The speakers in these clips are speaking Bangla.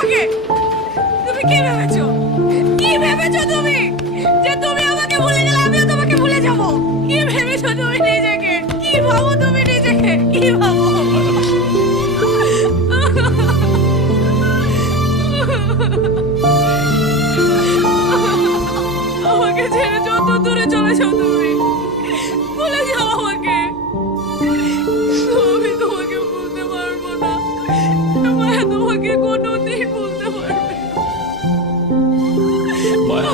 ওকে তুমি কি ভেবেছো? কি ভেবেছো তুমি যে তুমি আমাকে ভুলে গেলে আমিও তোমাকে ভুলে যাব? কি ভেবেছো তুমি নিজেকে? কি ভাবো তুমি নিজেকে? কি ভাবো? আমাকে ছেড়ে যত দূরে চলে যাও তুমি, ভুলে যাও আমাকে। আমি তোমাকে বলতে পারবো না, মায়া তোমাকে কোনোদিন বলতে পারবে না। মায়া,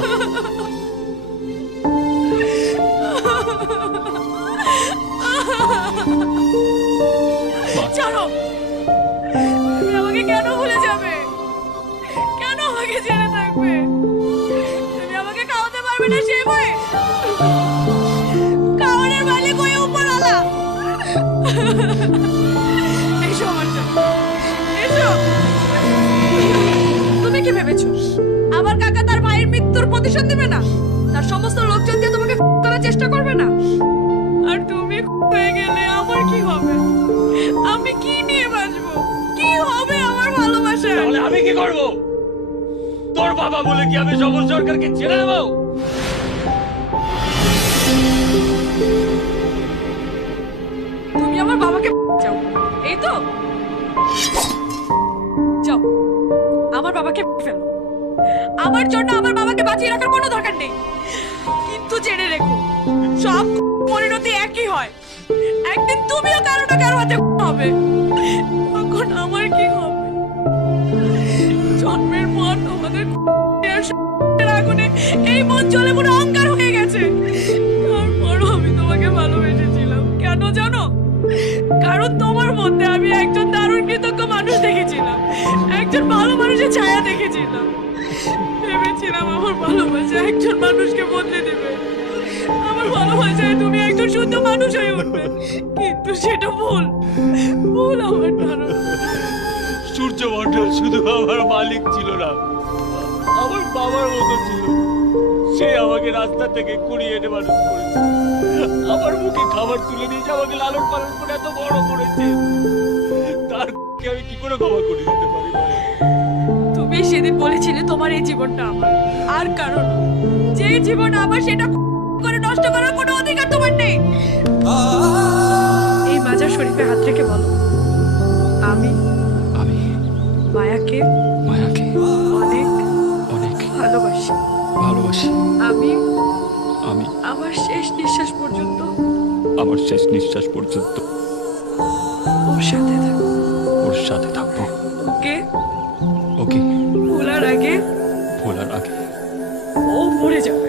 ছাড়ো, তুমি আমাকে কেন ভুলে যাবে? কেন আমাকে ছেড়ে থাকবে? তুমি আমাকে খাওয়াতে পারবে না সেই ভয়ে? খাওয়ানোর মালিক ওই উপরওয়ালা। এসো আমার সাথে, এসো। তুমি কি ভেবেছো আমার কাকা তার ভাইয়ের মৃত্যুর প্রতিশোধ দিবে না? তার সমস্ত লোকজন দিয়ে তোমাকে করার চেষ্টা করবে না? আর তুমি হয়ে গেলে আমার কি হবে? আমি কি নিয়ে বাঁচবো? কি হবে আমার ভালোবাসা? তাহলে আমি কি করব? তোর বাবা বলে কি আমি সবল সরকারকে ছেড়ে দেবো? তুমি আমার বাবাকে চাও, এই তো? যাও, আমার বাবাকে ফেলো। আমার জন্য আমার বাবাকে বাঁচিয়ে রাখার কোনো দরকার নেই। কিন্তু জেনে রেখো, সব পরিণতি একই হয়। একদিন তুমিও কারো না কারো হাতে হবে। তখন আমার কি হবে? জন্মের পর তোমাদের আগুনে এই মন জ্বলে পুরো অহংকার হয়ে গেছে। তারপরও আমি তোমাকে ভালোবেসেছিলাম। কেন জানো? কারণ তোমার মধ্যে আমি একজন দারুণ কৃতজ্ঞ মানুষ দেখেছিলাম, একজন ভালো মানুষের ছায়া দেখেছিলাম। ভেবেছিলাম আমার ভালোবাসা একজন মানুষকে বদলে দেবে, আমার ভালোবাসায় তুমি একজন শুদ্ধ মানুষ হয়ে উঠবে। কিন্তু সেটা ভুল, ভুল আমার ধারণা। সূর্যমণ্ডল শুধু আমার মালিক ছিল না, আমার বাবার মতো ছিল। সে আমাকে রাস্তা থেকে কুড়িয়ে এনে মানুষ করেছে, আমার মুখে খাবার তুলে দিয়েছে, আমাকে লালন পালন করে এত বড় করেছে। তার আমি কি করে ক্ষমা করে দিতে পারি মায়া? তুমি সেদিন বলেছিলে তোমার এই জীবনটা আমার, আর কারণ যে জীবন আমার সেটা করে নষ্ট করার কোনো অধিকার তোমার নেই। এই মাজার শরীফে হাত রেখে বলো, আমি আমি মায়াকে মায়াকে অনেক অনেক ভালোবাসি। ভালোবাসি। আমি আমি আমার শেষ নিঃশ্বাস পর্যন্ত আমার শেষ নিঃশ্বাস পর্যন্ত ওর সাথে থাকবো। ওর সাথে থাকবো। ওকে ওকে ভোলার আগে ভোলার আগে ও মরে যাবে।